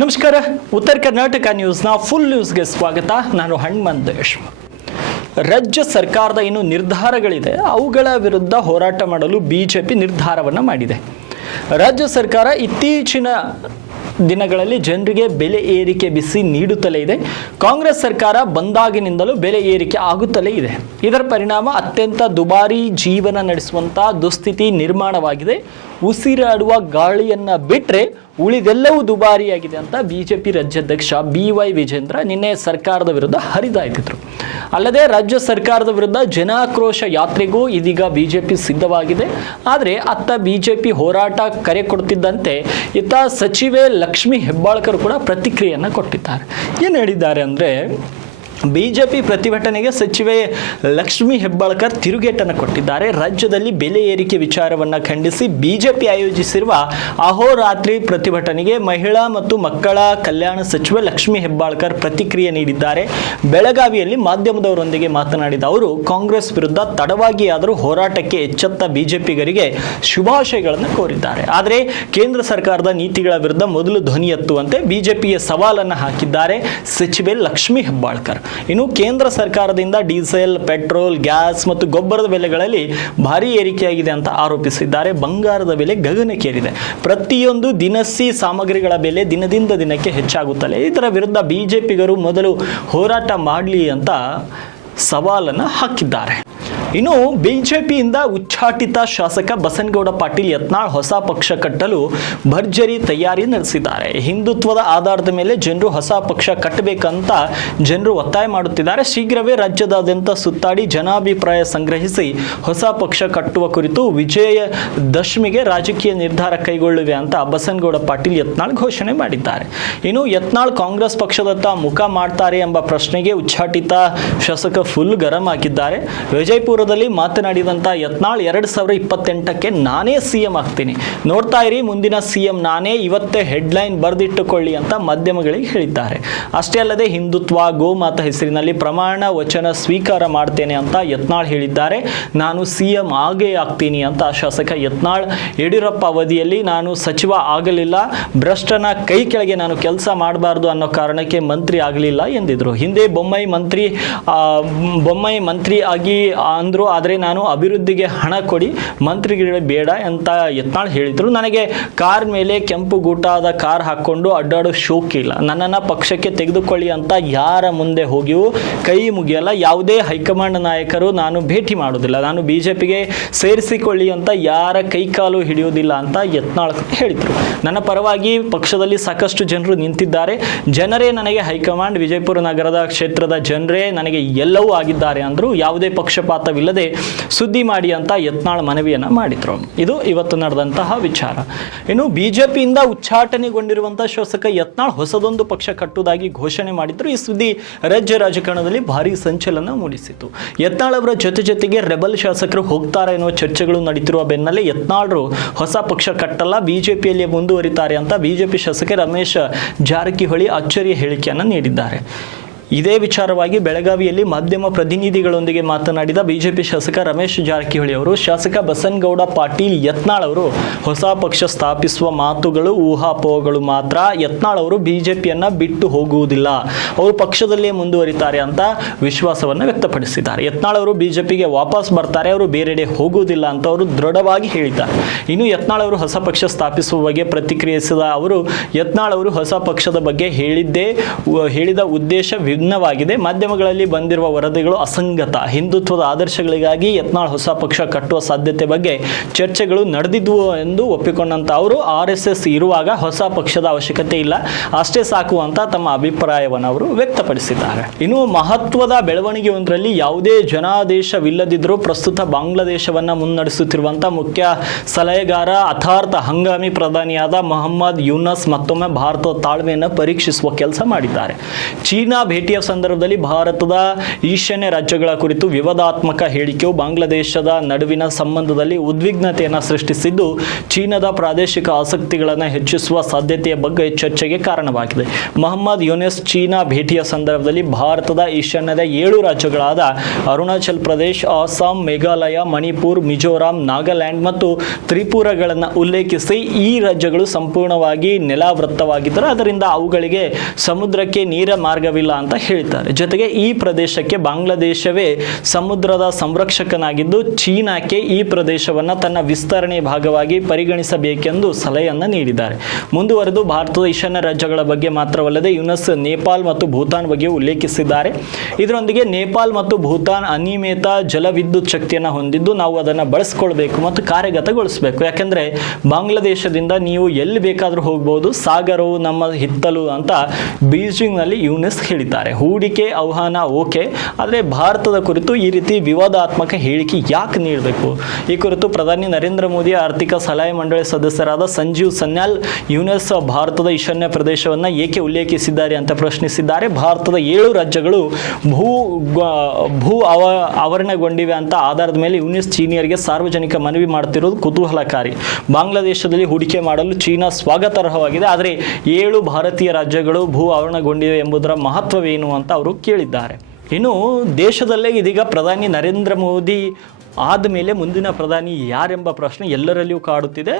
ನಮಸ್ಕಾರ. ಉತ್ತರ ಕರ್ನಾಟಕ ನ್ಯೂಸ್ನ ಫುಲ್ ನ್ಯೂಸ್ಗೆ ಸ್ವಾಗತ. ನಾನು ಹಣ್ಮಂತೇಶ್ ರಾಜ್ಯ ಸರ್ಕಾರದ ಏನು ನಿರ್ಧಾರಗಳಿದೆ. ಅವುಗಳ ವಿರುದ್ಧ ಹೋರಾಟ ಮಾಡಲು ಬಿಜೆಪಿ ನಿರ್ಧಾರವನ್ನು ಮಾಡಿದೆ. ರಾಜ್ಯ ಸರ್ಕಾರ ಇತ್ತೀಚಿನ ದಿನಗಳಲ್ಲಿ ಜನರಿಗೆ ಬೆಲೆ ಏರಿಕೆ ಬಿಸಿ ನೀಡುತ್ತಲೇ ಇದೆ. ಕಾಂಗ್ರೆಸ್ ಸರ್ಕಾರ ಬಂದಾಗಿನಿಂದಲೂ ಬೆಲೆ ಏರಿಕೆ ಆಗುತ್ತಲೇ ಇದೆ. ಇದರ ಪರಿಣಾಮ ಅತ್ಯಂತ ದುಬಾರಿ ಜೀವನ ನಡೆಸುವಂಥ ದುಸ್ಥಿತಿ ನಿರ್ಮಾಣವಾಗಿದೆ. ಉಸಿರಾಡುವ ಗಾಳಿಯನ್ನು ಬಿಟ್ಟರೆ ಉಳಿದೆಲ್ಲವೂ ದುಬಾರಿಯಾಗಿದೆ ಅಂತ ಬಿಜೆಪಿ ರಾಜ್ಯಾಧ್ಯಕ್ಷ ಬಿ ವೈ ವಿಜೇಂದ್ರ ನಿನ್ನೆ ಸರ್ಕಾರದ ವಿರುದ್ಧ ಹರಿದಾಯ್ತಿದ್ರು. ಅಲ್ಲದೆ ರಾಜ್ಯ ಸರ್ಕಾರದ ವಿರುದ್ಧ ಜನಾಕ್ರೋಶ ಯಾತ್ರೆಗೂ ಇದೀಗ ಬಿಜೆಪಿ ಸಿದ್ಧವಾಗಿದೆ. ಆದರೆ ಅತ್ತ ಬಿಜೆಪಿ ಹೋರಾಟ ಕರೆ ಕೊಡ್ತಿದ್ದಂತೆ ಇತ್ತ ಸಚಿವೆ ಲಕ್ಷ್ಮಿ ಹೆಬ್ಬಾಳ್ಕರ್ ಕೂಡ ಪ್ರತಿಕ್ರಿಯೆಯನ್ನು ಕೊಟ್ಟಿದ್ದಾರೆ. ಏನು ಹೇಳಿದ್ದಾರೆ ಅಂದರೆ ಬಿಜೆಪಿ ಪ್ರತಿಭಟನೆಗೆ ಸಚಿವೆ ಲಕ್ಷ್ಮಿ ಹೆಬ್ಬಾಳ್ಕರ್ ತಿರುಗೇಟನ್ನು ಕೊಟ್ಟಿದ್ದಾರೆ. ರಾಜ್ಯದಲ್ಲಿ ಬೆಲೆ ಏರಿಕೆ ವಿಚಾರವನ್ನು ಖಂಡಿಸಿ ಬಿಜೆಪಿ ಆಯೋಜಿಸಿರುವ ಅಹೋರಾತ್ರಿ ಪ್ರತಿಭಟನೆಗೆ ಮಹಿಳಾ ಮತ್ತು ಮಕ್ಕಳ ಕಲ್ಯಾಣ ಸಚಿವೆ ಲಕ್ಷ್ಮಿ ಹೆಬ್ಬಾಳ್ಕರ್ ಪ್ರತಿಕ್ರಿಯೆ ನೀಡಿದ್ದಾರೆ. ಬೆಳಗಾವಿಯಲ್ಲಿ ಮಾಧ್ಯಮದವರೊಂದಿಗೆ ಮಾತನಾಡಿದ ಅವರು, ಕಾಂಗ್ರೆಸ್ ವಿರುದ್ಧ ತಡವಾಗಿ ಆದರೂ ಹೋರಾಟಕ್ಕೆ ಎಚ್ಚೆತ್ತ ಬಿಜೆಪಿಗರಿಗೆ ಶುಭಾಶಯಗಳನ್ನು ಕೋರಿದ್ದಾರೆ. ಆದರೆ ಕೇಂದ್ರ ಸರ್ಕಾರದ ನೀತಿಗಳ ವಿರುದ್ಧ ಮೊದಲು ಧ್ವನಿ ಎತ್ತುವಂತೆ ಬಿಜೆಪಿಯ ಸವಾಲನ್ನು ಹಾಕಿದ್ದಾರೆ ಸಚಿವೆ ಲಕ್ಷ್ಮಿ ಹೆಬ್ಬಾಳ್ಕರ್. ಇನ್ನು ಕೇಂದ್ರ ಸರ್ಕಾರದಿಂದ ಡೀಸೆಲ್, ಪೆಟ್ರೋಲ್, ಗ್ಯಾಸ್ ಮತ್ತು ಗೊಬ್ಬರದ ಬೆಲೆಗಳಲ್ಲಿ ಭಾರಿ ಏರಿಕೆಯಾಗಿದೆ ಅಂತ ಆರೋಪಿಸಿದ್ದಾರೆ. ಬಂಗಾರದ ಬೆಲೆ ಗಗನಕ್ಕೇರಿದೆ. ಪ್ರತಿಯೊಂದು ದಿನಸಿ ಸಾಮಗ್ರಿಗಳ ಬೆಲೆ ದಿನದಿಂದ ದಿನಕ್ಕೆ ಹೆಚ್ಚಾಗುತ್ತಲೇ ಇದರ ವಿರುದ್ಧ ಬಿಜೆಪಿಗರು ಮೊದಲು ಹೋರಾಟ ಮಾಡಲಿ ಅಂತ ಸವಾಲನ್ನು ಹಾಕಿದ್ದಾರೆ. ಇನ್ನು ಬಿಜೆಪಿಯಿಂದ ಉಚ್ಚಾಟಿತ ಶಾಸಕ ಬಸನಗೌಡ ಪಾಟೀಲ್ ಯತ್ನಾಳ್ ಹೊಸ ಪಕ್ಷ ಕಟ್ಟಲು ಭರ್ಜರಿ ತಯಾರಿ ನಡೆಸಿದ್ದಾರೆ. ಹಿಂದುತ್ವದ ಆಧಾರದ ಮೇಲೆ ಜನರು ಹೊಸ ಪಕ್ಷ ಕಟ್ಟಬೇಕಂತ ಜನರು ಒತ್ತಾಯ ಮಾಡುತ್ತಿದ್ದಾರೆ. ಶೀಘ್ರವೇ ರಾಜ್ಯದಾದ್ಯಂತ ಸುತ್ತಾಡಿ ಜನಾಭಿಪ್ರಾಯ ಸಂಗ್ರಹಿಸಿ ಹೊಸ ಪಕ್ಷ ಕಟ್ಟುವ ಕುರಿತು ವಿಜಯ ದಶಮಿಗೆ ರಾಜಕೀಯ ನಿರ್ಧಾರ ಕೈಗೊಳ್ಳುವೆ ಅಂತ ಬಸನಗೌಡ ಪಾಟೀಲ್ ಯತ್ನಾಳ್ ಘೋಷಣೆ ಮಾಡಿದ್ದಾರೆ. ಇನ್ನು ಯತ್ನಾಳ್ ಕಾಂಗ್ರೆಸ್ ಪಕ್ಷದತ್ತ ಮುಖ ಮಾಡ್ತಾರೆ ಎಂಬ ಪ್ರಶ್ನೆಗೆ ಉಚ್ಚಾಟಿತ ಶಾಸಕ ಫುಲ್ ಗರಂ ಆಗಿದ್ದಾರೆ ವಿಜಯಪುರದಲ್ಲಿ ಮಾತನಾಡಿದಂಥ ಯತ್ನಾಳ್ ಎರಡು ಸಾವಿರ ಇಪ್ಪತ್ತೆಂಟಕ್ಕೆ ನಾನೇ ಸಿ ಎಂ ಆಗ್ತೀನಿ. ನೋಡ್ತಾ ಇರಿ, ಮುಂದಿನ ಸಿ ಎಂ ನಾನೇ, ಇವತ್ತೇ ಹೆಡ್ಲೈನ್ ಬರೆದಿಟ್ಟುಕೊಳ್ಳಿ ಅಂತ ಮಾಧ್ಯಮಗಳಿಗೆ ಹೇಳಿದ್ದಾರೆ. ಅಷ್ಟೇ ಅಲ್ಲದೆ ಹಿಂದುತ್ವ, ಗೋಮಾತ ಹೆಸರಿನಲ್ಲಿ ಪ್ರಮಾಣ ವಚನ ಸ್ವೀಕಾರ ಮಾಡ್ತೇನೆ ಅಂತ ಯತ್ನಾಳ್ ಹೇಳಿದ್ದಾರೆ. ನಾನು ಸಿ ಎಂ ಆಗೇ ಆಗ್ತೀನಿ ಅಂತ ಶಾಸಕ ಯತ್ನಾಳ್ ಯಡಿಯೂರಪ್ಪ ಅವಧಿಯಲ್ಲಿ ನಾನು ಸಚಿವ ಆಗಲಿಲ್ಲ. ಭ್ರಷ್ಟನ ಕೈ ಕೆಳಗೆ ನಾನು ಕೆಲಸ ಮಾಡಬಾರ್ದು ಅನ್ನೋ ಕಾರಣಕ್ಕೆ ಮಂತ್ರಿ ಆಗಲಿಲ್ಲ ಎಂದಿದ್ರು. ಹಿಂದೆ ಬೊಮ್ಮಾಯಿ ಮಂತ್ರಿ ಬೊಮ್ಮೈ ಬೊಮ್ಮಾಯಿ ಮಂತ್ರಿ ಆಗಿ ಅಂದರು ಆದರೆ ನಾನು ಅಭಿವೃದ್ಧಿಗೆ ಹಣ ಕೊಡಿ, ಮಂತ್ರಿಗಳು ಬೇಡ ಅಂತ ಯತ್ನಾಳ್ ಹೇಳಿದರು. ನನಗೆ ಕಾರ್ ಮೇಲೆ ಕೆಂಪು ಗೂಟಾದ ಕಾರ್ ಹಾಕ್ಕೊಂಡು ಅಡ್ಡಾಡೋ ಶೋಕ್ ಇಲ್ಲ. ನನ್ನನ್ನು ಪಕ್ಷಕ್ಕೆ ತೆಗೆದುಕೊಳ್ಳಿ ಅಂತ ಯಾರ ಮುಂದೆ ಹೋಗಿಯೂ ಕೈ ಮುಗಿಯಲ್ಲ. ಯಾವುದೇ ಹೈಕಮಾಂಡ್ ನಾಯಕರು ನಾನು ಭೇಟಿ ಮಾಡೋದಿಲ್ಲ. ನಾನು ಬಿ ಜೆ ಪಿಗೆ ಸೇರಿಸಿಕೊಳ್ಳಿ ಅಂತ ಯಾರ ಕೈಕಾಲು ಹಿಡಿಯೋದಿಲ್ಲ ಅಂತ ಯತ್ನಾಳ್ ಹೇಳಿದರು. ನನ್ನ ಪರವಾಗಿ ಪಕ್ಷದಲ್ಲಿ ಸಾಕಷ್ಟು ಜನರು ನಿಂತಿದ್ದಾರೆ. ಜನರೇ ನನಗೆ ಹೈಕಮಾಂಡ್ ವಿಜಯಪುರ ನಗರದ ಕ್ಷೇತ್ರದ ಜನರೇ ನನಗೆ ಎಲ್ಲವೂ ಆಗಿದ್ದಾರೆ ಅಂದರು ಯಾವುದೇ ಪಕ್ಷಪಾತವಿಲ್ಲದೆ ಸುದ್ದಿ ಮಾಡಿ ಅಂತ ಯತ್ನಾಳ್ ಮನವಿಯನ್ನು ಮಾಡಿದರು. ಇದು ಇವತ್ತು ನಡೆದಂತಹ ವಿಚಾರ. ಇನ್ನು ಬಿಜೆಪಿಯಿಂದ ಉಚ್ಚಾಟನೆಗೊಂಡಿರುವಂತಹ ಶಾಸಕ ಯತ್ನಾಳ್ ಹೊಸದೊಂದು ಪಕ್ಷ ಕಟ್ಟುವುದಾಗಿ ಘೋಷಣೆ ಮಾಡಿದ್ರು. ಈ ಸುದ್ದಿ ರಾಜ್ಯ ರಾಜಕಾರಣದಲ್ಲಿ ಭಾರಿ ಸಂಚಲನ ಮೂಡಿಸಿತು. ಯತ್ನಾಳ್ ಅವರ ಜೊತೆ ಜೊತೆಗೆ ರೆಬಲ್ ಶಾಸಕರು ಹೋಗ್ತಾರೆ ಎನ್ನುವ ಚರ್ಚೆಗಳು ನಡೀತಿರುವ ಬೆನ್ನಲ್ಲೇ ಯತ್ನಾಳ್ರು ಹೊಸ ಪಕ್ಷ ಕಟ್ಟಲ್ಲ, ಬಿಜೆಪಿಯಲ್ಲಿ ಮುಂದುವರಿತಾರೆ ಅಂತ ಬಿಜೆಪಿ ಶಾಸಕ ರಮೇಶ್ ಜಾರಕಿಹೊಳಿ ಅಚ್ಚರಿಯ ಹೇಳಿಕೆಯನ್ನು ನೀಡಿದ್ದಾರೆ. ಇದೇ ವಿಚಾರವಾಗಿ ಬೆಳಗಾವಿಯಲ್ಲಿ ಮಾಧ್ಯಮ ಪ್ರತಿನಿಧಿಗಳೊಂದಿಗೆ ಮಾತನಾಡಿದ ಬಿಜೆಪಿ ಶಾಸಕ ರಮೇಶ್ ಜಾರಕಿಹೊಳಿ ಅವರು, ಶಾಸಕ ಬಸನ್ಗೌಡ ಪಾಟೀಲ್ ಯತ್ನಾಳ್ ಅವರು, ಹೊಸ ಪಕ್ಷ ಸ್ಥಾಪಿಸುವ ಮಾತುಗಳು, ಊಹಾಪೋಹಗಳು ಮಾತ್ರ. ಯತ್ನಾಳ್ ಅವರು ಬಿಜೆಪಿಯನ್ನ ಬಿಟ್ಟು ಹೋಗುವುದಿಲ್ಲ. ಅವರು ಪಕ್ಷದಲ್ಲೇ ಮುಂದುವರಿತಾರೆ ಅಂತ ವಿಶ್ವಾಸವನ್ನು ವ್ಯಕ್ತಪಡಿಸಿದ್ದಾರೆ. ಯತ್ನಾಳ್ ಅವರು ಬಿಜೆಪಿಗೆ ವಾಪಸ್ ಬರ್ತಾರೆ, ಅವರು ಬೇರೆಡೆ ಹೋಗುವುದಿಲ್ಲ ಅಂತ ಅವರು ದೃಢವಾಗಿ ಹೇಳಿದ್ದಾರೆ. ಇನ್ನು ಯತ್ನಾಳ್ ಅವರು ಹೊಸ ಪಕ್ಷ ಸ್ಥಾಪಿಸುವ ಬಗ್ಗೆ ಪ್ರತಿಕ್ರಿಯಿಸಿದ ಅವರು, ಯತ್ನಾಳ್ ಅವರು ಹೊಸ ಪಕ್ಷದ ಬಗ್ಗೆ ಹೇಳಿದ್ದೇ, ಹೇಳಿದ ಉದ್ದೇಶ ಭಿನ್ನವಾಗಿದೆ. ಮಾಧ್ಯಮಗಳಲ್ಲಿ ಬಂದಿರುವ ವರದಿಗಳು ಅಸಂಗತ. ಹಿಂದುತ್ವದ ಆದರ್ಶಗಳಿಗಾಗಿ ಯತ್ನಾಳ್ ಹೊಸ ಪಕ್ಷ ಕಟ್ಟುವ ಸಾಧ್ಯತೆ ಬಗ್ಗೆ ಚರ್ಚೆಗಳು ನಡೆದಿದ್ವು ಎಂದು ಒಪ್ಪಿಕೊಂಡಂತ ಅವರು, ಆರ್ ಎಸ್ ಎಸ್ ಇರುವಾಗ ಹೊಸ ಪಕ್ಷದ ಅವಶ್ಯಕತೆ ಇಲ್ಲ. ಅಷ್ಟೇ ಸಾಕು ಅಂತ ತಮ್ಮ ಅಭಿಪ್ರಾಯವನ್ನು ಅವರು ವ್ಯಕ್ತಪಡಿಸಿದ್ದಾರೆ. ಇನ್ನು ಮಹತ್ವದ ಬೆಳವಣಿಗೆಯೊಂದರಲ್ಲಿ ಯಾವುದೇ ಜನಾದೇಶವಿಲ್ಲದಿದ್ದರೂ ಪ್ರಸ್ತುತ ಬಾಂಗ್ಲಾದೇಶವನ್ನ ಮುನ್ನಡೆಸುತ್ತಿರುವಂತಹ ಮುಖ್ಯ ಸಲಹೆಗಾರ, ಅಥಾರ್ಥ ಹಂಗಾಮಿ ಪ್ರಧಾನಿಯಾದ ಮೊಹಮ್ಮದ್ ಯೂನಸ್ ಮತ್ತೊಮ್ಮೆ ಭಾರತದ ತಾಳ್ಮೆಯನ್ನು ಪರೀಕ್ಷಿಸುವ ಕೆಲಸ ಮಾಡಿದ್ದಾರೆ. ಚೀನಾ ಭೇಟಿ ಭೇಟಿಯ ಸಂದರ್ಭದಲ್ಲಿ ಭಾರತದ ಈಶಾನ್ಯ ರಾಜ್ಯಗಳ ಕುರಿತು ವಿವಾದಾತ್ಮಕ ಹೇಳಿಕೆಯು ಬಾಂಗ್ಲಾದೇಶದ ನಡುವಿನ ಸಂಬಂಧದಲ್ಲಿ ಉದ್ವಿಗ್ನತೆಯನ್ನು ಸೃಷ್ಟಿಸಿದ್ದು, ಚೀನಾದ ಪ್ರಾದೇಶಿಕ ಆಸಕ್ತಿಗಳನ್ನು ಹೆಚ್ಚಿಸುವ ಸಾಧ್ಯತೆಯ ಬಗ್ಗೆ ಚರ್ಚೆಗೆ ಕಾರಣವಾಗಿದೆ. ಮೊಹಮ್ಮದ್ ಯುನೆಸ್ ಚೀನಾ ಭೇಟಿಯ ಸಂದರ್ಭದಲ್ಲಿ ಭಾರತದ ಈಶಾನ್ಯದ ಏಳು ರಾಜ್ಯಗಳಾದ ಅರುಣಾಚಲ್ ಪ್ರದೇಶ್, ಅಸ್ಸಾಂ, ಮೇಘಾಲಯ, ಮಣಿಪುರ್, ಮಿಜೋರಾಂ, ನಾಗಾಲ್ಯಾಂಡ್ ಮತ್ತು ತ್ರಿಪುರಗಳನ್ನು ಉಲ್ಲೇಖಿಸಿ ಈ ರಾಜ್ಯಗಳು ಸಂಪೂರ್ಣವಾಗಿ ನೆಲಾವೃತ್ತವಾಗಿದ್ದರೆ, ಅದರಿಂದ ಅವುಗಳಿಗೆ ಸಮುದ್ರಕ್ಕೆ ನೀರ ಮಾರ್ಗವಿಲ್ಲ ಅಂತ ಹೇಳ್ತಾರೆ. ಜೊತೆಗೆ ಈ ಪ್ರದೇಶಕ್ಕೆ ಬಾಂಗ್ಲಾದೇಶವೇ ಸಮುದ್ರದ ಸಂರಕ್ಷಕನಾಗಿದ್ದು ಚೀನಾಕ್ಕೆ ಈ ಪ್ರದೇಶವನ್ನು ತನ್ನ ವಿಸ್ತರಣೆ ಭಾಗವಾಗಿ ಪರಿಗಣಿಸಬೇಕೆಂದು ಸಲಹೆಯನ್ನು ನೀಡಿದ್ದಾರೆ. ಮುಂದುವರೆದು ಭಾರತದ ಈಶಾನ್ಯ ರಾಜ್ಯಗಳ ಬಗ್ಗೆ ಮಾತ್ರವಲ್ಲದೆ ಯುನಸ್ ನೇಪಾಲ್ ಮತ್ತು ಭೂತಾನ್ ಬಗ್ಗೆ ಉಲ್ಲೇಖಿಸಿದ್ದಾರೆ. ಇದರೊಂದಿಗೆ ನೇಪಾಲ್ ಮತ್ತು ಭೂತಾನ್ ಅನಿಯಮಿತ ಜಲವಿದ್ಯುತ್ ಶಕ್ತಿಯನ್ನು ಹೊಂದಿದ್ದು ನಾವು ಅದನ್ನು ಬಳಸ್ಕೊಳ್ಬೇಕು ಮತ್ತು ಕಾರ್ಯಗತಗೊಳಿಸಬೇಕು. ಯಾಕೆಂದರೆ ಬಾಂಗ್ಲಾದೇಶದಿಂದ ನೀವು ಎಲ್ಲಿ ಬೇಕಾದರೂ ಹೋಗ್ಬೋದು, ಸಾಗರವು ನಮ್ಮ ಹಿತ್ತಲು ಅಂತ ಬೀಜಿಂಗ್ನಲ್ಲಿ ಯುನೆಸ್ ಹೇಳಿದ್ದಾರೆ. ಹೂಡಿಕೆ, ಆಹ್ವಾನ, ಓಕೆ. ಆದರೆ ಭಾರತದ ಕುರಿತು ಈ ರೀತಿ ವಿವಾದಾತ್ಮಕ ಹೇಳಿಕೆ ಯಾಕೆ ನೀಡಬೇಕು? ಈ ಕುರಿತು ಪ್ರಧಾನಿ ನರೇಂದ್ರ ಮೋದಿ ಆರ್ಥಿಕ ಸಲಹೆ ಮಂಡಳಿ ಸದಸ್ಯರಾದ ಸಂಜೀವ್ ಸನ್ಯಾಲ್ ಯುನೆಸ್ ಭಾರತದ ಈಶಾನ್ಯ ಪ್ರದೇಶವನ್ನು ಏಕೆ ಉಲ್ಲೇಖಿಸಿದ್ದಾರೆ ಅಂತ ಪ್ರಶ್ನಿಸಿದ್ದಾರೆ. ಭಾರತದ ಏಳು ರಾಜ್ಯಗಳು ಭೂ ಭೂ ಅವ, ಆವರಣಗೊಂಡಿವೆ ಅಂತ ಆಧಾರದ ಮೇಲೆ ಯುನೆಸ್ ಚೀನಿಯರಿಗೆ ಸಾರ್ವಜನಿಕ ಮನವಿ ಮಾಡ್ತಿರೋದು ಕುತೂಹಲಕಾರಿ. ಬಾಂಗ್ಲಾದೇಶದಲ್ಲಿ ಹೂಡಿಕೆ ಮಾಡಲು ಚೀನಾ ಸ್ವಾಗತಾರ್ಹವಾಗಿದೆ. ಆದರೆ ಏಳು ಭಾರತೀಯ ರಾಜ್ಯಗಳು ಭೂ ಆವರಣಗೊಂಡಿವೆ ಎಂಬುದರ ಮಹತ್ವವೇನು? ಅಂತ ಅವರು ಕೇಳಿದ್ದಾರೆ. ಇನ್ನು ದೇಶದಲ್ಲೇ ಇದೀಗ ಪ್ರಧಾನಿ ನರೇಂದ್ರ ಮೋದಿ ಆದಮೇಲೆ ಮುಂದಿನ ಪ್ರಧಾನಿ ಯಾರೆಂಬ ಪ್ರಶ್ನೆ ಎಲ್ಲರಲ್ಲಿಯೂ ಕಾಡುತ್ತಿದೆ.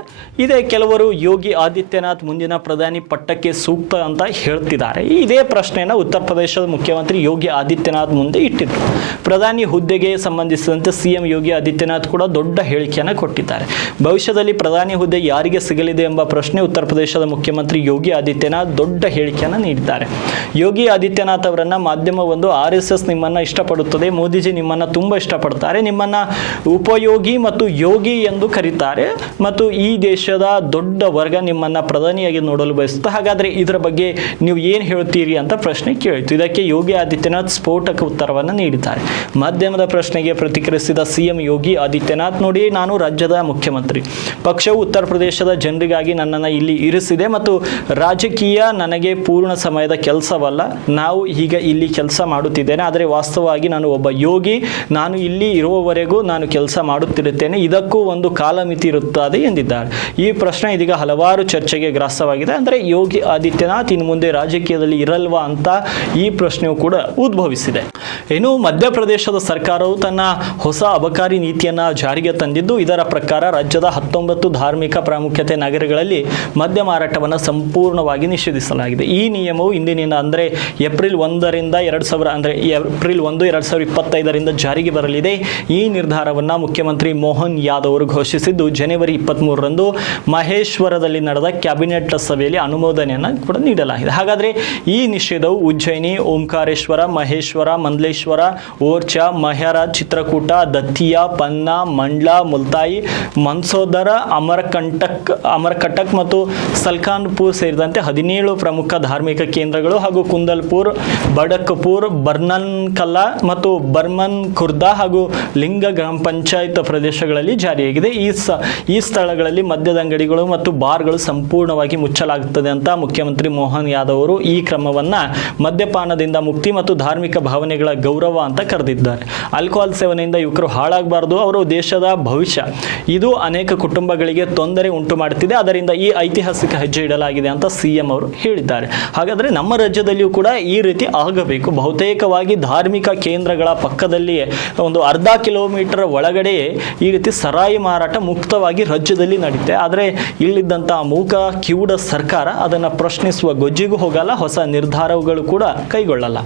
ಇದೇ ಕೆಲವರು ಯೋಗಿ ಆದಿತ್ಯನಾಥ್ ಮುಂದಿನ ಪ್ರಧಾನಿ ಪಟ್ಟಕ್ಕೆ ಸೂಕ್ತ ಅಂತ ಹೇಳ್ತಿದ್ದಾರೆ. ಇದೇ ಪ್ರಶ್ನೆಯನ್ನು ಉತ್ತರ ಪ್ರದೇಶದ ಮುಖ್ಯಮಂತ್ರಿ ಯೋಗಿ ಆದಿತ್ಯನಾಥ್ ಮುಂದೆ ಇಟ್ಟಿದ್ರು. ಪ್ರಧಾನಿ ಹುದ್ದೆಗೆ ಸಂಬಂಧಿಸಿದಂತೆ ಸಿಎಂ ಯೋಗಿ ಆದಿತ್ಯನಾಥ್ ಕೂಡ ದೊಡ್ಡ ಹೇಳಿಕೆಯನ್ನು ಕೊಟ್ಟಿದ್ದಾರೆ. ಭವಿಷ್ಯದಲ್ಲಿ ಪ್ರಧಾನಿ ಹುದ್ದೆ ಯಾರಿಗೆ ಸಿಗಲಿದೆ ಎಂಬ ಪ್ರಶ್ನೆ ಉತ್ತರ ಪ್ರದೇಶದ ಮುಖ್ಯಮಂತ್ರಿ ಯೋಗಿ ಆದಿತ್ಯನಾಥ್ ದೊಡ್ಡ ಹೇಳಿಕೆಯನ್ನು ನೀಡಿದ್ದಾರೆ. ಯೋಗಿ ಆದಿತ್ಯನಾಥ್ ಅವರನ್ನು ಮಾಧ್ಯಮವೊಂದು ಆರ್ ಎಸ್ ಎಸ್ ನಿಮ್ಮನ್ನು ಇಷ್ಟಪಡುತ್ತದೆ, ಮೋದಿಜಿ ನಿಮ್ಮನ್ನು ತುಂಬ ಇಷ್ಟಪಡ್ತಾರೆ. ನಿಮ್ಮನ್ನ ಉಪಯೋಗಿ ಮತ್ತು ಯೋಗಿ ಎಂದು ಕರೀತಾರೆ. ಮತ್ತು ಈ ದೇಶದ ದೊಡ್ಡ ವರ್ಗ ನಿಮ್ಮನ್ನ ಪ್ರಧಾನಿಯಾಗಿ ನೋಡಲು ಬಯಸುತ್ತೆ, ಹಾಗಾದ್ರೆ ಇದರ ಬಗ್ಗೆ ನೀವು ಏನು ಹೇಳ್ತೀರಿ ಅಂತ ಪ್ರಶ್ನೆ ಕೇಳಿತು. ಇದಕ್ಕೆ ಯೋಗಿ ಆದಿತ್ಯನಾಥ್ ಸ್ಫೋಟಕ ಉತ್ತರವನ್ನು ನೀಡಿದ್ದಾರೆ. ಮಾಧ್ಯಮದ ಪ್ರಶ್ನೆಗೆ ಪ್ರತಿಕ್ರಿಯಿಸಿದ ಸಿಎಂ ಯೋಗಿ ಆದಿತ್ಯನಾಥ್, ನೋಡಿ, ನಾನು ರಾಜ್ಯದ ಮುಖ್ಯಮಂತ್ರಿ. ಪಕ್ಷವು ಉತ್ತರ ಪ್ರದೇಶದ ಜನರಿಗಾಗಿ ನನ್ನನ್ನು ಇಲ್ಲಿ ಇರಿಸಿದೆ ಮತ್ತು ರಾಜಕೀಯ ನನಗೆ ಪೂರ್ಣ ಸಮಯದ ಕೆಲಸವಲ್ಲ. ನಾವು ಈಗ ಇಲ್ಲಿ ಕೆಲಸ ಮಾಡುತ್ತಿದ್ದೇನೆ, ಆದರೆ ವಾಸ್ತವವಾಗಿ ನಾನು ಒಬ್ಬ ಯೋಗಿ. ನಾನು ಇಲ್ಲಿ ಇರುವವರೆಗೂ ನಾನು ಕೆಲಸ ಮಾಡುತ್ತಿರುತ್ತೇನೆ, ಇದಕ್ಕೂ ಒಂದು ಕಾಲಮಿತಿ ಇರುತ್ತದೆ ಎಂದಿದ್ದಾರೆ. ಈ ಪ್ರಶ್ನೆ ಇದೀಗ ಹಲವಾರು ಚರ್ಚೆಗೆ ಗ್ರಾಸವಾಗಿದೆ. ಅಂದರೆ ಯೋಗಿ ಆದಿತ್ಯನಾಥ್ ಇನ್ನು ಮುಂದೆ ರಾಜಕೀಯದಲ್ಲಿ ಇರಲ್ವಾ ಅಂತ ಈ ಪ್ರಶ್ನೆಯು ಕೂಡ ಉದ್ಭವಿಸಿದೆ. ಇನ್ನು ಮಧ್ಯಪ್ರದೇಶದ ಸರ್ಕಾರವು ತನ್ನ ಹೊಸ ಅಬಕಾರಿ ನೀತಿಯನ್ನು ಜಾರಿಗೆ ತಂದಿದ್ದು, ಇದರ ಪ್ರಕಾರ ರಾಜ್ಯದ ಹತ್ತೊಂಬತ್ತು ಧಾರ್ಮಿಕ ಪ್ರಾಮುಖ್ಯತೆ ನಗರಗಳಲ್ಲಿ ಮದ್ಯ ಮಾರಾಟವನ್ನು ಸಂಪೂರ್ಣವಾಗಿ ನಿಷೇಧಿಸಲಾಗಿದೆ. ಈ ನಿಯಮವು ಇಂದಿನಿಂದ ಅಂದರೆ ಏಪ್ರಿಲ್ ಒಂದರಿಂದ ಎರಡು ಸಾವಿರ, ಅಂದರೆ ಏಪ್ರಿಲ್ ಒಂದು ಎರಡು ಸಾವಿರದ ಇಪ್ಪತ್ತೈದರಿಂದ ಜಾರಿಗೆ ಬರಲಿದೆ. ಈ ನಿರ್ಧಾರವನ್ನು ಮುಖ್ಯಮಂತ್ರಿ ಮೋಹನ್ ಯಾದವ್ ಅವರು ಘೋಷಿಸಿದ್ದು ಜನವರಿ ಇಪ್ಪತ್ತ್ಮೂರರಂದು ಮಹೇಶ್ವರದಲ್ಲಿ ನಡೆದ ಕ್ಯಾಬಿನೆಟ್ ಸಭೆಯಲ್ಲಿ ಅನುಮೋದನೆಯನ್ನು ಕೂಡ ನೀಡಲಾಗಿದೆ. ಹಾಗಾದರೆ ಈ ನಿಷೇಧವು ಉಜ್ಜಯಿನಿ, ಓಂಕಾರೇಶ್ವರ, ಮಹೇಶ್ವರ, ಮಂದಲೇಶ್ವರ, ಓರ್ಚಾ ಮಹರ ಚಿತ್ರಕೂಟ, ದತ್ತಿಯಾ, ಪನ್ನ, ಮಂಡ್ಲ, ಮುಲ್ತಾಯಿ, ಮನ್ಸೋದರ, ಅಮರಕಂಟಕ್, ಅಮರಕಟಕ್ ಮತ್ತು ಸಲ್ಖಾನ್ಪುರ್ ಸೇರಿದಂತೆ ಹದಿನೇಳು ಪ್ರಮುಖ ಧಾರ್ಮಿಕ ಕೇಂದ್ರಗಳು ಹಾಗೂ ಕುಂದಲ್ಪುರ್, ಬಡಕ್ಪುರ್ ಬರ್ನನ್ಕಲ್ಲ ಮತ್ತು ಬರ್ಮನ್ ಖುರ್ದಾ ಹಾಗೂ ಲಿಂಗ ಗ್ರಾಮ ಪಂಚಾಯತ್ ಪ್ರದೇಶಗಳಲ್ಲಿ ಜಾರಿಯಾಗಿದೆ. ಈ ಸ, ಈ ಸ್ಥಳಗಳಲ್ಲಿ ಮದ್ಯದ ಅಂಗಡಿಗಳು ಮತ್ತು ಬಾರ್ಗಳು ಸಂಪೂರ್ಣವಾಗಿ ಮುಚ್ಚಲಾಗುತ್ತದೆ ಅಂತ ಮುಖ್ಯಮಂತ್ರಿ ಮೋಹನ್ ಯಾದವ್ ಅವರು ಈ ಕ್ರಮವನ್ನು ಮದ್ಯಪಾನದಿಂದ ಮುಕ್ತಿ ಮತ್ತು ಧಾರ್ಮಿಕ ಭಾವನೆಗಳ ಗೌರವ ಅಂತ ಕರೆದಿದ್ದಾರೆ. ಆಲ್ಕೋಹಾಲ್ ಸೇವನೆಯಿಂದ ಯುವಕರು ಹಾಳಾಗಬಾರದು. ಅವರು ದೇಶದ ಭವಿಷ್ಯ. ಇದು ಅನೇಕ ಕುಟುಂಬಗಳಿಗೆ ತೊಂದರೆ ಉಂಟು ಮಾಡುತ್ತಿದೆ. ಅದರಿಂದ ಈ ಐತಿಹಾಸಿಕ ಹೆಜ್ಜೆ ಇಡಲಾಗಿದೆ ಅಂತ ಸಿಎಂ ಅವರು ಹೇಳಿದ್ದಾರೆ. ಹಾಗಾದರೆ ನಮ್ಮ ರಾಜ್ಯದಲ್ಲಿಯೂ ಕೂಡ ಈ ರೀತಿ ಆಗಬೇಕು. ಬಹುತೇಕವಾಗಿ ಧಾರ್ಮಿಕ ಕೇಂದ್ರಗಳ ಪಕ್ಕದಲ್ಲಿಯೇ ಒಂದು ಅರ್ಧ ಕಿಲೋಮೀಟರ್ ಒಳಗಡೆಯೇ ಈ ರೀತಿ ಸರಾಯಿ ಮಾರಾಟ ಮುಕ್ತವಾಗಿ ರಾಜ್ಯದಲ್ಲಿ ನಡೆಯುತ್ತೆ ಆದರೆ ಇಲ್ಲಿದ್ದಂಥ ಮೂಕ, ಕಿವುಡ ಸರ್ಕಾರ ಅದನ್ನು ಪ್ರಶ್ನಿಸುವ ಗೊಜ್ಜಿಗೂ ಹೋಗಲ್ಲ, ಹೊಸ ನಿರ್ಧಾರಗಳು ಕೂಡ ಕೈಗೊಳ್ಳಲ್ಲ.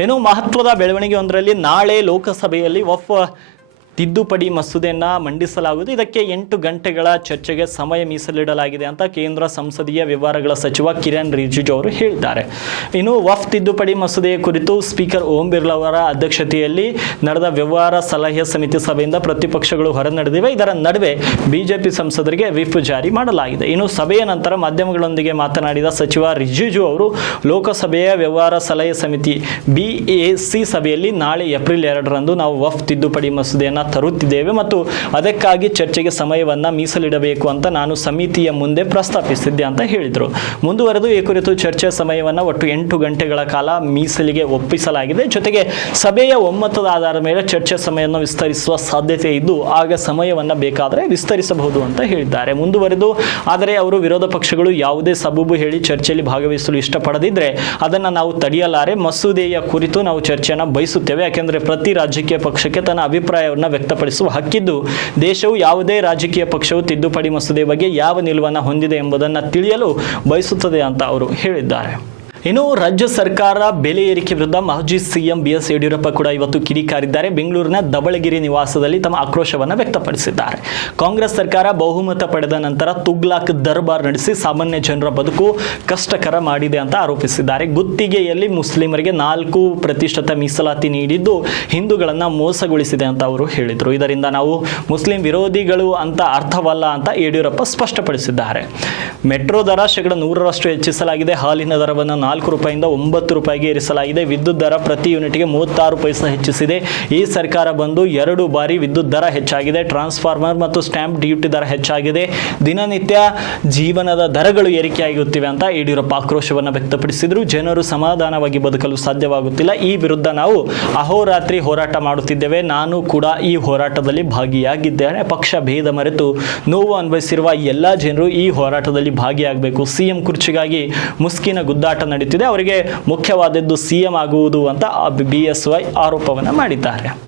ಏನೋ ಮಹತ್ವದ ಬೆಳವಣಿಗೆ ಒಂದರಲ್ಲಿ ನಾಳೆ ಲೋಕಸಭೆಯಲ್ಲಿ ವಫ್ ತಿದ್ದುಪಡಿ ಮಸೂದೆಯನ್ನು ಮಂಡಿಸಲಾಗುವುದು. ಇದಕ್ಕೆ ಎಂಟು ಗಂಟೆಗಳ ಚರ್ಚೆಗೆ ಸಮಯ ಮೀಸಲಿಡಲಾಗಿದೆ ಅಂತ ಕೇಂದ್ರ ಸಂಸದೀಯ ವ್ಯವಹಾರಗಳ ಸಚಿವ ಕಿರಣ್ ರಿಜಿಜು ಅವರು ಹೇಳಿದ್ದಾರೆ. ಇನ್ನು ವಫ್ ತಿದ್ದುಪಡಿ ಮಸೂದೆಯ ಕುರಿತು ಸ್ಪೀಕರ್ ಓಂ ಬಿರ್ಲಾ ಅವರ ಅಧ್ಯಕ್ಷತೆಯಲ್ಲಿ ನಡೆದ ವ್ಯವಹಾರ ಸಲಹೆ ಸಮಿತಿ ಸಭೆಯಿಂದ ಪ್ರತಿಪಕ್ಷಗಳು ಹೊರನಡೆದಿವೆ. ಇದರ ನಡುವೆ ಬಿಜೆಪಿ ಸಂಸದರಿಗೆ ವಿಪ್ ಜಾರಿ ಮಾಡಲಾಗಿದೆ. ಇನ್ನು ಸಭೆಯ ನಂತರ ಮಾಧ್ಯಮಗಳೊಂದಿಗೆ ಮಾತನಾಡಿದ ಸಚಿವ ರಿಜಿಜು ಅವರು, ಲೋಕಸಭೆಯ ವ್ಯವಹಾರ ಸಲಹೆ ಸಮಿತಿ ಬಿಎಸಿ ಸಭೆಯಲ್ಲಿ ನಾಳೆ ಏಪ್ರಿಲ್ ಎರಡರಂದು ನಾವು ವಫ್ ತಿದ್ದುಪಡಿ ಮಸೂದೆಯನ್ನು ನಿರ್ಧಾರವನ್ನು ತರುತ್ತಿದ್ದೇವೆ ಮತ್ತು ಅದಕ್ಕಾಗಿ ಚರ್ಚೆಗೆ ಸಮಯವನ್ನು ಮೀಸಲಿಡಬೇಕು ಅಂತ ನಾನು ಸಮಿತಿಯ ಮುಂದೆ ಪ್ರಸ್ತಾಪಿಸಿದ್ದೆ ಅಂತ ಹೇಳಿದರು. ಮುಂದುವರೆದು ಈ ಕುರಿತು ಚರ್ಚೆಯ ಸಮಯವನ್ನು ಒಟ್ಟು ಎಂಟು ಗಂಟೆಗಳ ಕಾಲ ಮೀಸಲಿಗೆ ಒಪ್ಪಿಸಲಾಗಿದೆ. ಜೊತೆಗೆ ಸಭೆಯ ಒಮ್ಮತದ ಆಧಾರದ ಮೇಲೆ ಚರ್ಚೆ ಸಮಯವನ್ನು ವಿಸ್ತರಿಸುವ ಸಾಧ್ಯತೆ ಇದ್ದು ಆಗ ಸಮಯವನ್ನು ಬೇಕಾದರೆ ವಿಸ್ತರಿಸಬಹುದು ಅಂತ ಹೇಳಿದ್ದಾರೆ. ಮುಂದುವರೆದು, ಆದರೆ ಅವರು ವಿರೋಧ ಪಕ್ಷಗಳು ಯಾವುದೇ ಸಬೂಬು ಹೇಳಿ ಚರ್ಚೆಯಲ್ಲಿ ಭಾಗವಹಿಸಲು ಇಷ್ಟಪಡದಿದ್ದರೆ ಅದನ್ನು ನಾವು ತಡೆಯಲಾರೆ. ಮಸೂದೆಯ ಕುರಿತು ನಾವು ಚರ್ಚೆಯನ್ನು ಬಯಸುತ್ತೇವೆ. ಯಾಕೆಂದರೆ ಪ್ರತಿ ರಾಜಕೀಯ ಪಕ್ಷಕ್ಕೆ ತನ್ನ ಅಭಿಪ್ರಾಯವನ್ನು ವ್ಯಕ್ತಪಡಿಸುವ ಹಕ್ಕಿದ್ದು ದೇಶವು ಯಾವುದೇ ರಾಜಕೀಯ ಪಕ್ಷವು ತಿದ್ದುಪಡಿ ಮಸೂದೆ ಬಗ್ಗೆ ಯಾವ ನಿಲುವನ್ನು ಹೊಂದಿದೆ ಎಂಬುದನ್ನು ತಿಳಿಯಲು ಬಯಸುತ್ತದೆ ಅಂತ ಅವರು ಹೇಳಿದ್ದಾರೆ. ಇನ್ನು ರಾಜ್ಯ ಸರ್ಕಾರ ಬೆಲೆ ಏರಿಕೆ ವಿರುದ್ಧ ಮಾಜಿ ಸಿಎಂ ಬಿ ಎಸ್ ಯಡಿಯೂರಪ್ಪ ಕೂಡ ಇವತ್ತು ಕಿಡಿಕಾರಿದ್ದಾರೆ ಬೆಂಗಳೂರಿನ ದಬಳಗಿರಿ ನಿವಾಸದಲ್ಲಿ ತಮ್ಮ ಆಕ್ರೋಶವನ್ನು ವ್ಯಕ್ತಪಡಿಸಿದ್ದಾರೆ. ಕಾಂಗ್ರೆಸ್ ಸರ್ಕಾರ ಬಹುಮತ ಪಡೆದ ನಂತರ ತುಗ್ಲಾಕ್ ದರ್ಬಾರ್ ನಡೆಸಿ ಸಾಮಾನ್ಯ ಜನರ ಬದುಕು ಕಷ್ಟಕರ ಮಾಡಿದೆ ಅಂತ ಆರೋಪಿಸಿದ್ದಾರೆ. ಗುತ್ತಿಗೆಯಲ್ಲಿ ಮುಸ್ಲಿಮರಿಗೆ ನಾಲ್ಕು ಪ್ರತಿಶತ ಮೀಸಲಾತಿ ನೀಡಿದ್ದು ಹಿಂದೂಗಳನ್ನು ಮೋಸಗೊಳಿಸಿದೆ ಅಂತ ಅವರು ಹೇಳಿದರು. ಇದರಿಂದ ನಾವು ಮುಸ್ಲಿಂ ವಿರೋಧಿಗಳು ಅಂತ ಅರ್ಥವಲ್ಲ ಅಂತ ಯಡಿಯೂರಪ್ಪ ಸ್ಪಷ್ಟಪಡಿಸಿದ್ದಾರೆ. ಮೆಟ್ರೋ ದರ ಶೇಕಡ ನೂರರಷ್ಟು ಹೆಚ್ಚಿಸಲಾಗಿದೆ. ಹಾಲಿನ ದರವನ್ನು ನಾಲ್ಕು ರೂಪಾಯಿಂದ ಒಂಬತ್ತು ರೂಪಾಯಿಗೆ ಏರಿಸಲಾಗಿದೆ. ವಿದ್ಯುತ್ ದರ ಪ್ರತಿ ಯೂನಿಟ್ಗೆ ಮೂವತ್ತಾರು ಪೈಸೆ ಹೆಚ್ಚಿಸಿದೆ. ಈ ಸರ್ಕಾರ ಬಂದು ಎರಡು ಬಾರಿ ವಿದ್ಯುತ್ ದರ ಹೆಚ್ಚಾಗಿದೆ. ಟ್ರಾನ್ಸ್ಫಾರ್ಮರ್ ಮತ್ತು ಸ್ಟ್ಯಾಂಪ್ ಡ್ಯೂಟಿ ದರ ಹೆಚ್ಚಾಗಿದೆ. ದಿನನಿತ್ಯ ಜೀವನದ ದರಗಳು ಏರಿಕೆಯಾಗುತ್ತಿವೆ ಅಂತ ಯಡಿಯೂರಪ್ಪ ಆಕ್ರೋಶವನ್ನು ವ್ಯಕ್ತಪಡಿಸಿದರು. ಜನರು ಸಮಾಧಾನವಾಗಿ ಬದುಕಲು ಸಾಧ್ಯವಾಗುತ್ತಿಲ್ಲ. ಈ ವಿರುದ್ಧ ನಾವು ಅಹೋರಾತ್ರಿ ಹೋರಾಟ ಮಾಡುತ್ತಿದ್ದೇವೆ. ನಾನು ಕೂಡ ಈ ಹೋರಾಟದಲ್ಲಿ ಭಾಗಿಯಾಗಿದ್ದೇನೆ. ಪಕ್ಷ ಭೇದ ಮರೆತು ನೋವು ಅನುಭವಿಸಿರುವ ಎಲ್ಲ ಜನರು ಈ ಹೋರಾಟದಲ್ಲಿ ಭಾಗಿಯಾಗಬೇಕು. ಸಿಎಂ ಕುರ್ಚಿಗಾಗಿ ಮುಸ್ಕಿನ ಗುದ್ದಾಟ ನಡೀತಿದೆ. ಅವರಿಗೆ ಮುಖ್ಯವಾದದ್ದು ಸಿಎಂ ಆಗುವುದು ಅಂತ ಬಿ ಎಸ್ ವೈ ಆರೋಪವನ್ನು ಮಾಡಿದ್ದಾರೆ.